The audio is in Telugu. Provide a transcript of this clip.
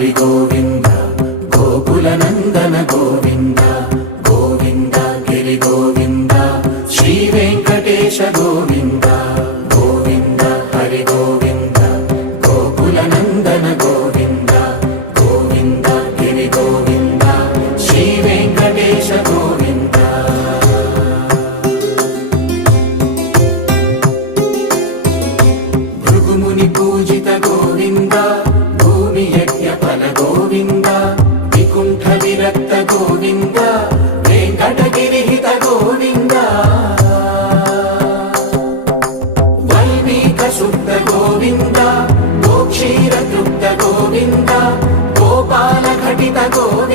హరి గోవింద గోకుల నందన గోవింద గోవింద గిరి గోవింద శ్రీ వెంకటేశ గోవింద గోవింద హరి గోవింద గోకుల నందన గోవింద గోవింద గిరి గోవింద శ్రీ వెంకటేశ గోవింద భృగుముని పూజిత గోవింద భూమి యజ్ఞ ఫల గోవింద వికుంఠ విరక్త గోవింద వెంకటగిరిహిత గోవింద వల్మీక శుద్ధ గోవింద గోక్షీర తృప్త గోవింద గోపాల ఘటిత గోవింద